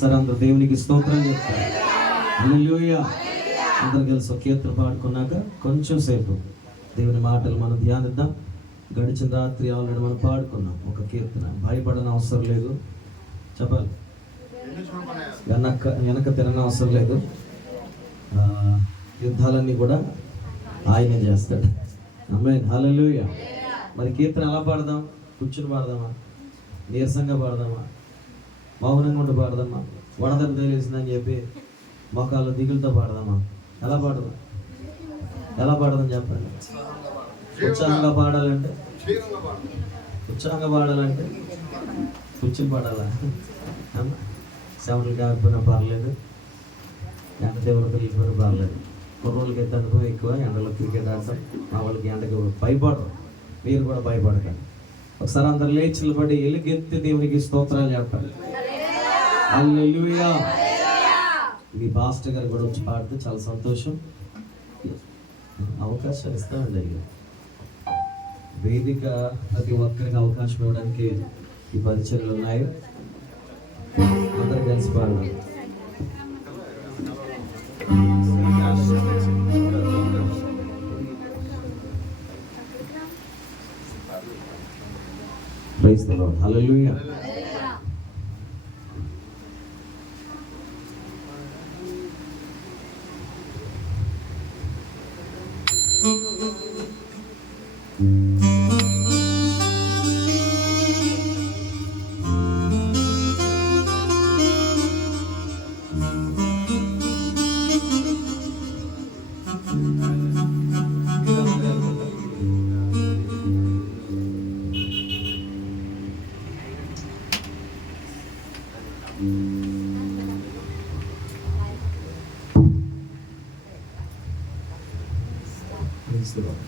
సరే, అందరూ దేవునికి స్తోత్రం చెప్తారు. హల్లెలూయా. అందరు కలిసి ఒక కీర్తన పాడుకున్నాక కొంచెం సేపు దేవుని మాటలు మనం ధ్యానిద్దాం. గడిచిన రాత్రి ఆల్రెడీ మనం పాడుకున్నాం ఒక కీర్తన. భయపడని అవసరం లేదు, చెప్పాలి, వెనక తిరగని అవసరం లేదు. యుద్ధాలన్నీ కూడా ఆయనే చేస్తాడు. ఆమేన్. హల్లెలూయా. మరి కీర్తన ఎలా పాడదాం? కూర్చుని పాడదామా, నీరసంగా పాడదామా, మౌనంగా ఉండి పాడదామా, వడదెబ్బ తెలిసిందని చెప్పి మొఖాలు దిగులతో పాడదామా? ఎలా పాడదాం? ఎలా పాడదాం చెప్పండి. ఉత్సాహంగా పాడాలంటే కూర్చుని పాడాలా? సెవెన్లు కాకపోయినా పర్లేదు, ఎండ తీవ్రత వెళ్ళిపోయినా పర్లేదు. కుర్రోళ్ళకి ఎంత అనుభవం ఎక్కువ, ఎండలో క్రికెట్ ఆడతాం. మా వాళ్ళకి ఎండకి భయపడరు, మీరు కూడా భయపడకండి. ఒకసారి అందరు లేచి నిలబడి ఎలుగెత్తి దేవునికి స్తోత్రాలు చెప్పండి. హల్లెలూయా. మీ పాస్టర్ గారు కూడా వచ్చి పాడితే చాలా సంతోషం. అవకాశాలు ఇస్తామండి. అయ్యో, వేదిక ప్రతి ఒక్కరికి అవకాశం ఇవ్వడానికి ఈ పరిచయాలు ఉన్నాయి. అందరు కలిసి పాడాలి. Praise the Lord. Hallelujah. Praise the Lord.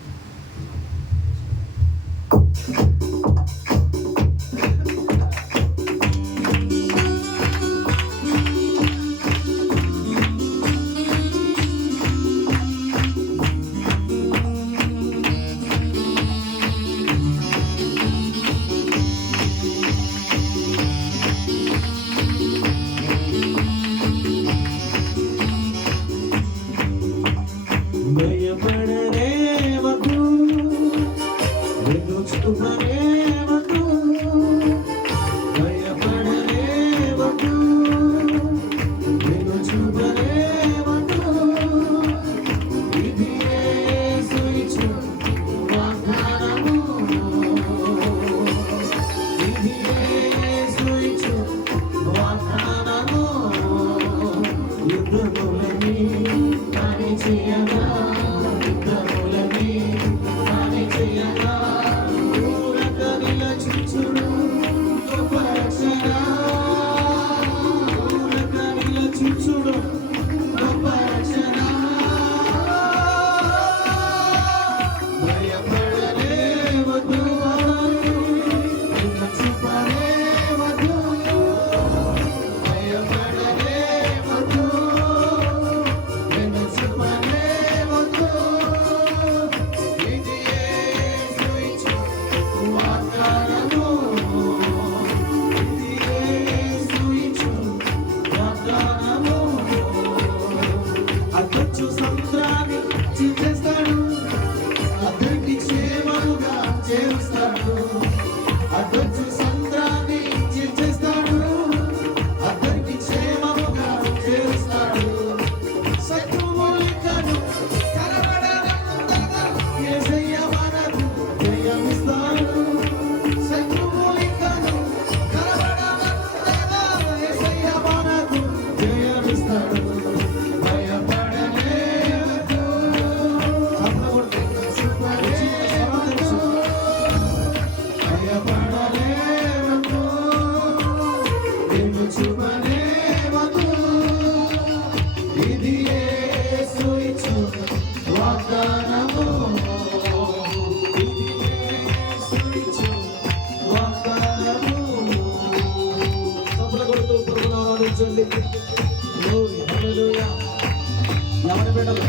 ఎవరి బిడ్డలు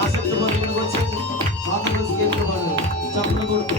ఆసక్తి పడి వచ్చి చప్పట్లు కొడుతూ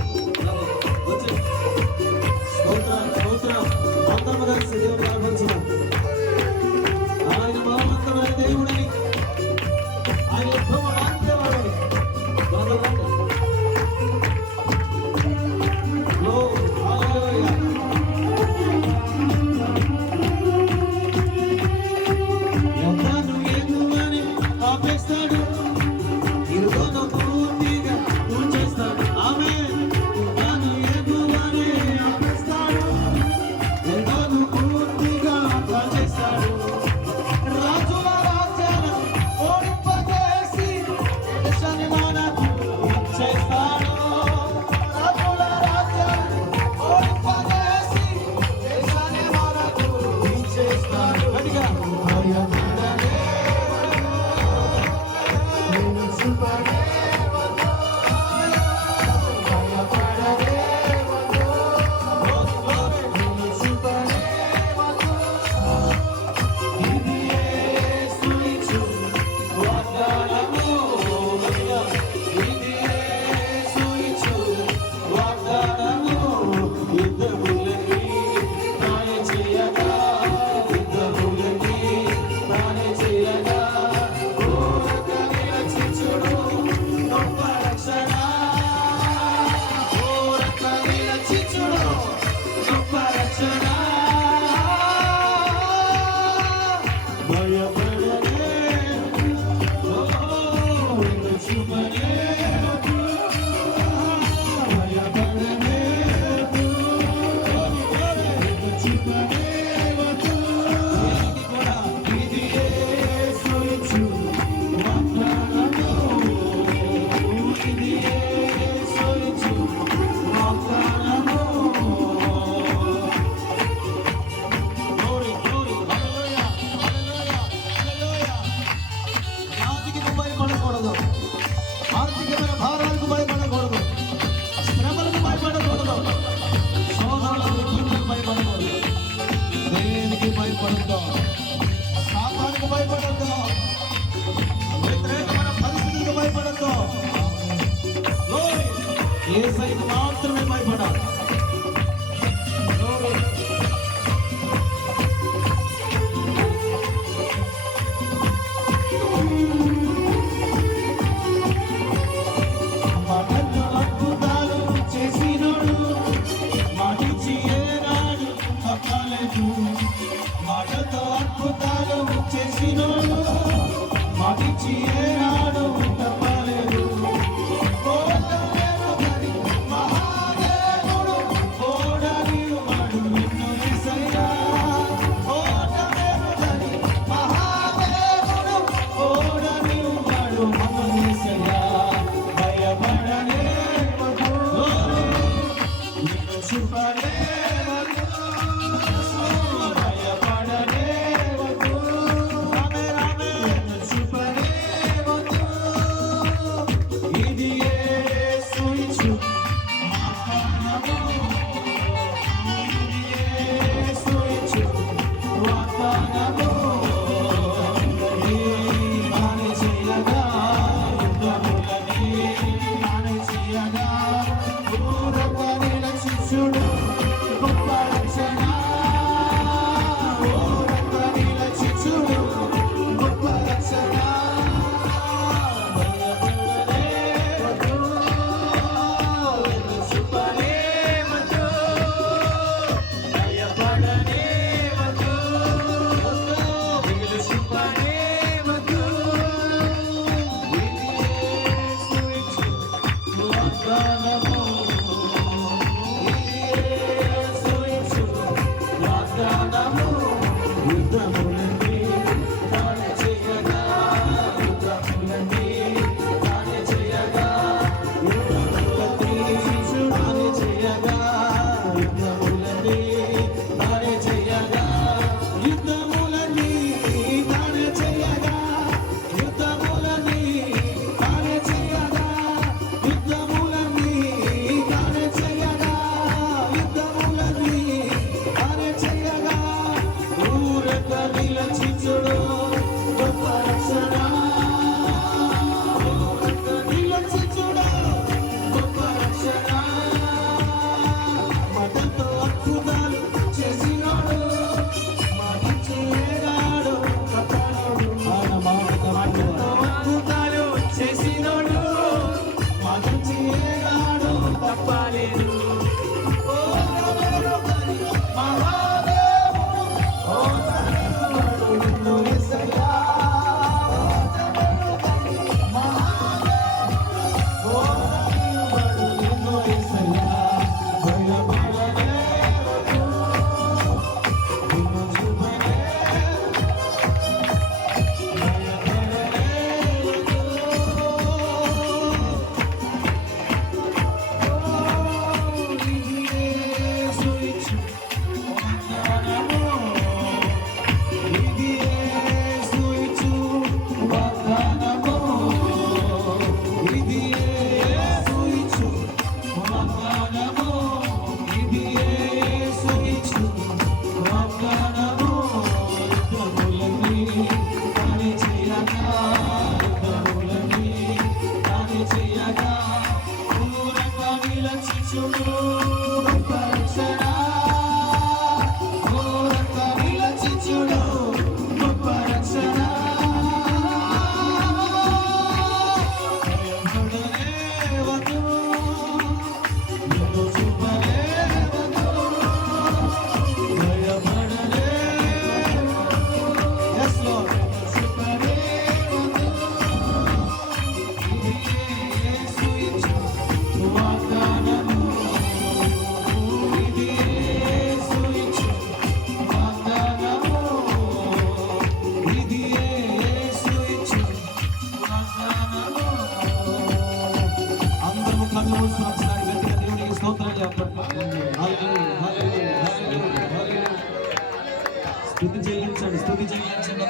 స్తుతి చెల్లించండి, స్తుతి చెల్లించండి.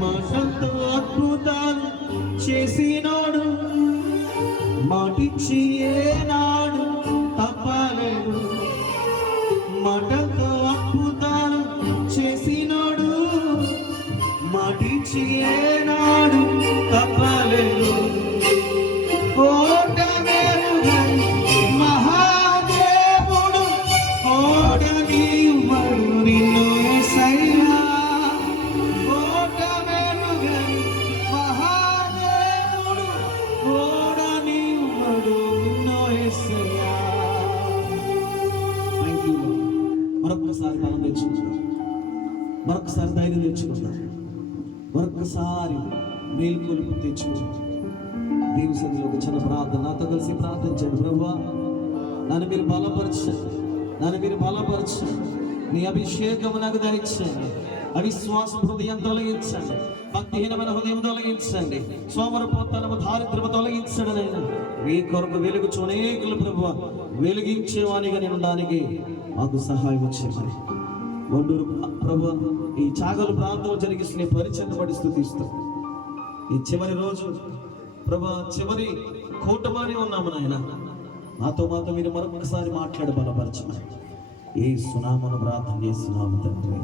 మాటలతో అద్భుతాలు చేసినాడు, మాటిచ్చి ఏనాడు తప్పలేదు. మాటలతో అద్భుతాలు చేసినాడు, మాటిచ్చి ఏనాడు తప్పలేదు. మహాదేవుడు ఓడనీయుమడు నిన్ను యేసయ్యా, ఓడమేలుగని మహాదేవుడు ఓడనీయుమడు నిన్ను యేసయ్యా. Thank you. మరొకసారి బలం తెచ్చుకుందాం, మరొకసారి ధైర్యం తెచ్చుకుందాం, మరొకసారి మేలుకొలుపు తెచ్చుకుందాం. దేవుని సన్నిధిలో ఒక చిన్న ప్రార్థన నాతో కలిసి ప్రార్థించండి. ప్రభువా, నన్ను మీరు బలపరచండి, నన్ను మీరు బలపరచండి, నీ అభిషేకము నాకు దయచేయండి. అవిశ్వాస హృదయం తొలగించండి, భక్తిహీనమైన హృదయం తొలగించండి, సోమరపోతనము దారిద్రము తొలగించండి. నేను మీ కొరకు వెలుగుచు అనేకులు ప్రభువ వెలిగించేవానిగా నేను ఉండడానికి మాకు సహాయం చేయమని వండూరు ప్రభువ ఈ చాగలు ప్రాంతంలో జరిగిస్తున్న పరిచయం పడి స్తుతిస్తాం. ఈ చివరి రోజు ప్రభా, చివరి కూటమని ఉన్నాము నాయన. మాతో మీరు మరొకసారి మాట్లాడి బలపరచమని ఈ సునామను ప్రార్థన చేస్తున్నాము తండ్రి.